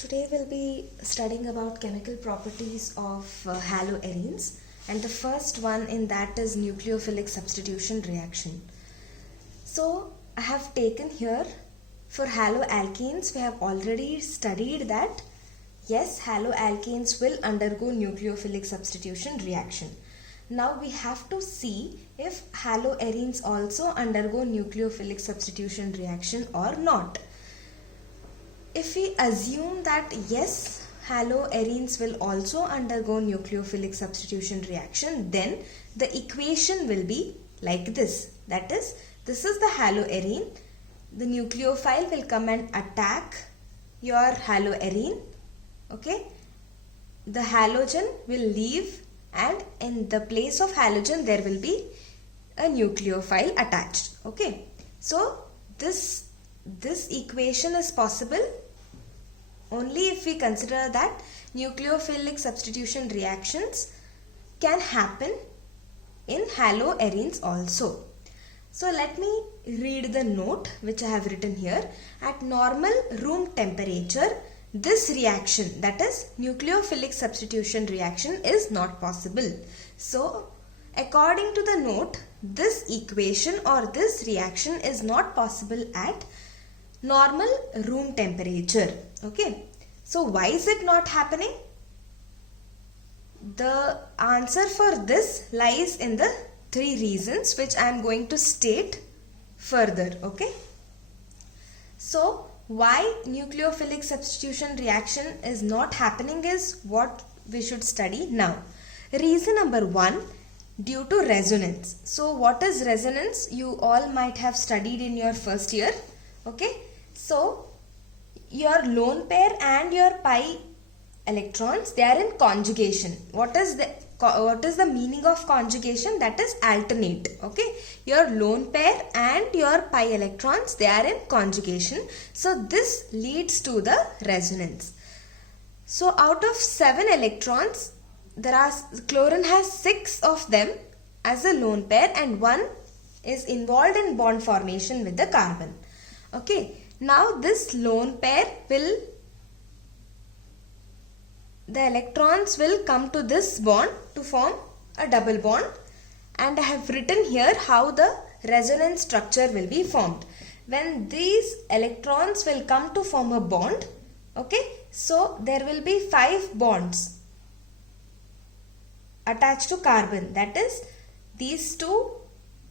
Today we'll be studying about chemical properties of haloarenes, and the first one in that is nucleophilic substitution reaction. So I have taken here for haloalkanes. We have already studied that yes, haloalkanes will undergo nucleophilic substitution reaction. Now we have to see if haloarenes also undergo nucleophilic substitution reaction or not. If we assume that yes, haloarenes will also undergo nucleophilic substitution reaction, then the equation will be like this. That is, this is the haloarene. The nucleophile will come and attack your haloarene. Okay. The halogen will leave, and in the place of halogen there will be a nucleophile attached. Okay. So this equation is possible only if we consider that nucleophilic substitution reactions can happen in haloarenes also. So let me read the note which I have written here. At normal room temperature, this reaction, that is nucleophilic substitution reaction, is not possible. So according to the note, this equation or this reaction is not possible at normal room temperature. Okay, so why is it not happening? The answer for this lies in the three reasons which I am going to state further. Okay, so why nucleophilic substitution reaction is not happening is what we should study now. Reason number one, due to resonance. So what is resonance? You all might have studied in your first year. Okay, so your lone pair and your pi electrons, they are in conjugation. What is the meaning of conjugation? That is alternate. Okay, your lone pair and your pi electrons, they are in conjugation. So this leads to the resonance. So out of 7 electrons, chlorine has 6 of them as a lone pair, and 1 is involved in bond formation with the carbon. Okay, now this lone pair the electrons will come to this bond to form a double bond, and I have written here how the resonance structure will be formed. When these electrons will come to form a bond, okay, so there will be 5 bonds attached to carbon, that is these 2,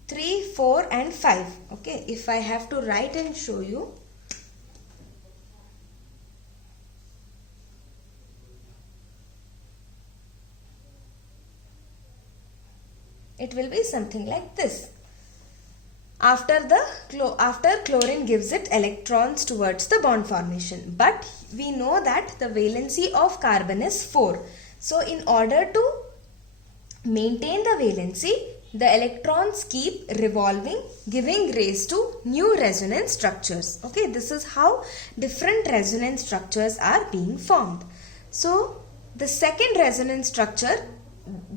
3, 4 and 5. Okay, if I have to write and show you, it will be something like this. After chlorine gives it electrons towards the bond formation, but we know that the valency of carbon is 4. So in order to maintain the valency, the electrons keep revolving, giving rise to new resonance structures. Okay, this is how different resonance structures are being formed. So the second resonance structure,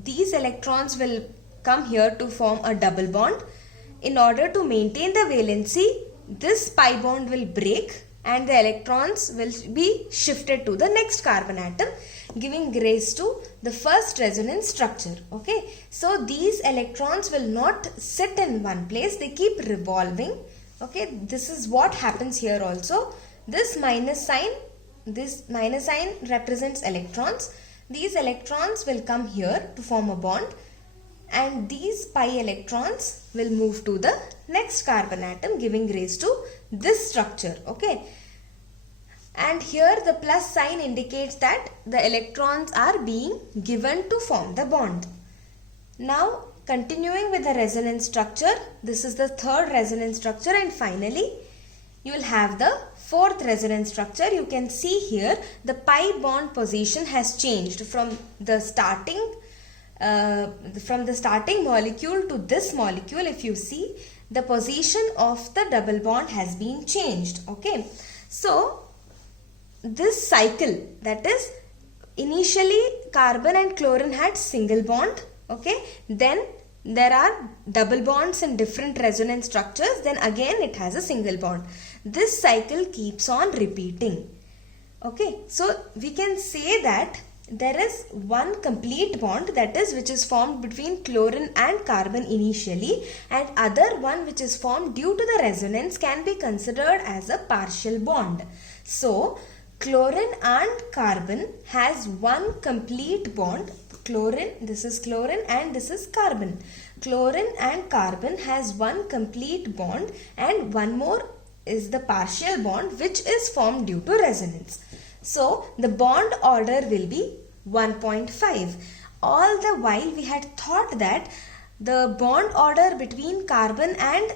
these electrons will come here to form a double bond. In order to maintain the valency, this pi bond will break and the electrons will be shifted to the next carbon atom, giving rise to the first resonance structure. Okay, so these electrons will not sit in one place, they keep revolving. Okay, this is what happens here also. This minus sign represents electrons. These electrons will come here to form a bond, and these pi electrons will move to the next carbon atom, giving rise to this structure. Okay, and here the plus sign indicates that the electrons are being given to form the bond. Now continuing with the resonance structure, this is the third resonance structure, and finally you will have the fourth resonance structure. You can see here the pi bond position has changed from the starting molecule to this molecule. If you see, the position of the double bond has been changed. Okay, so this cycle, that is initially carbon and chlorine had single bond. Okay, then there are double bonds in different resonance structures, then again it has a single bond. This cycle keeps on repeating. Okay, so we can say that there is one complete bond, that is which is formed between chlorine and carbon initially, and other one which is formed due to the resonance can be considered as a partial bond. So chlorine and carbon has one complete bond. Chlorine, this is chlorine and this is carbon. Chlorine and carbon has one complete bond and one more is the partial bond which is formed due to resonance. So the bond order will be 1.5. All the while we had thought that the bond order between carbon and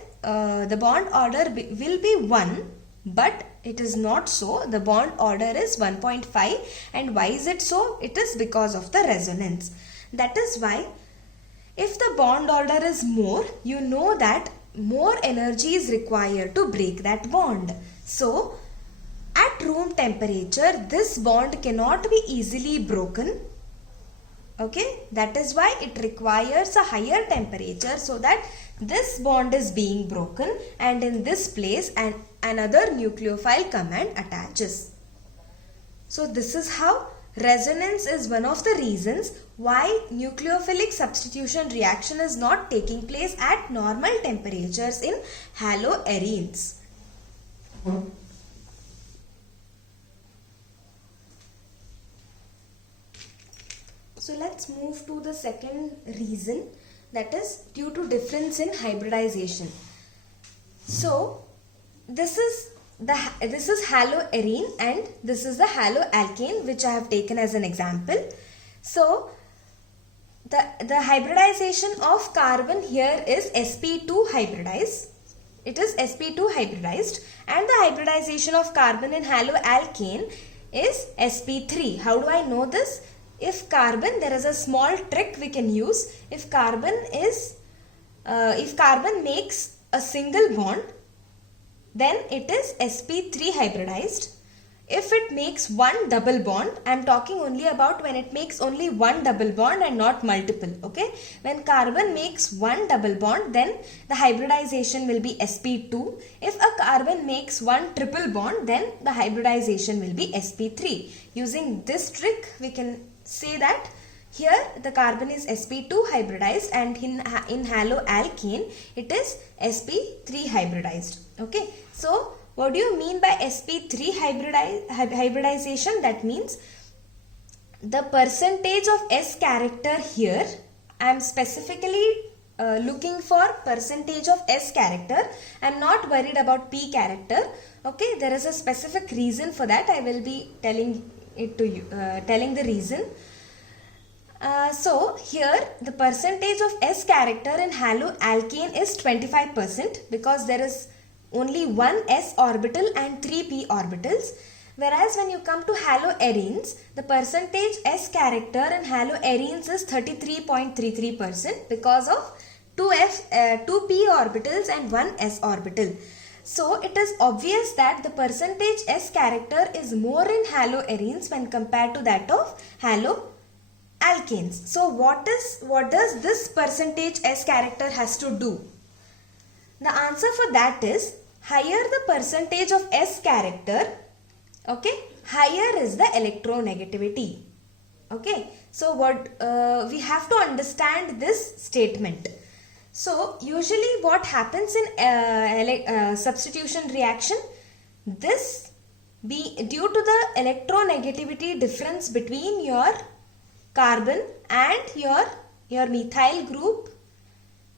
the bond order will be 1, but it is not so. The bond order is 1.5, and why is it so? It is because of the resonance. That is why if the bond order is more, you know that more energy is required to break that bond. So at room temperature, this bond cannot be easily broken. Okay, that is why it requires a higher temperature so that this bond is being broken, and in this place another nucleophile come and attaches. So this is how resonance is one of the reasons why nucleophilic substitution reaction is not taking place at normal temperatures in haloarenes. So let's move to the second reason, that is due to difference in hybridization. So this is haloarene and this is the haloalkane, which I have taken as an example. So the hybridization of carbon here is sp2 hybridized. It is sp2 hybridized, and the hybridization of carbon in haloalkane is sp3. How do I know this? If carbon, there is a small trick we can use. If carbon makes a single bond, then it is sp3 hybridized. If it makes one double bond, I am talking only about when it makes only one double bond and not multiple. Okay, when carbon makes one double bond, then the hybridization will be sp2. If a carbon makes one triple bond, then the hybridization will be sp3. Using this trick, we can say that here the carbon is sp2 hybridized, and in haloalkane it is sp3 hybridized. Okay, so what do you mean by sp3 hybridization? That means the percentage of S character here, I am specifically looking for percentage of S character. I am not worried about P character. Okay, there is a specific reason for that. I will be telling it to you, telling the reason. So here the percentage of S character in haloalkane is 25%, because there is only one S orbital and 3 P orbitals. Whereas when you come to haloarenes, the percentage S character in haloarenes is 33.33% because of 2 P orbitals and 1 S orbital. So it is obvious that the percentage S character is more in haloarenes when compared to that of haloalkanes. So what does this percentage S character has to do? The answer for that is, higher the percentage of S character, okay, higher is the electronegativity. Okay, so what we have to understand this statement. So usually what happens in substitution reaction, this be due to the electronegativity difference between your carbon and your methyl group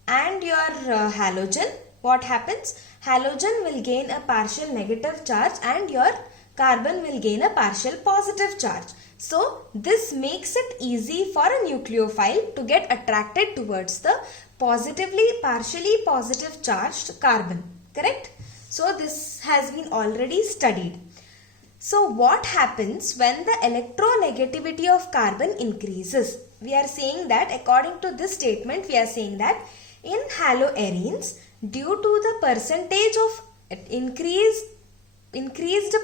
and your halogen. What happens? Halogen will gain a partial negative charge and your carbon will gain a partial positive charge. So this makes it easy for a nucleophile to get attracted towards the partially positive charged carbon. Correct? So this has been already studied. So what happens when the electronegativity of carbon increases? We are saying that, according to this statement, we are saying that in haloarenes, due to the percentage of increased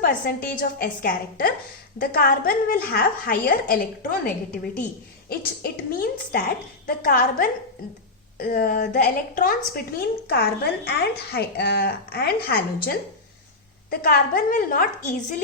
percentage of S character, the carbon will have higher electronegativity. It means that the electrons between carbon and halogen, the carbon will not easily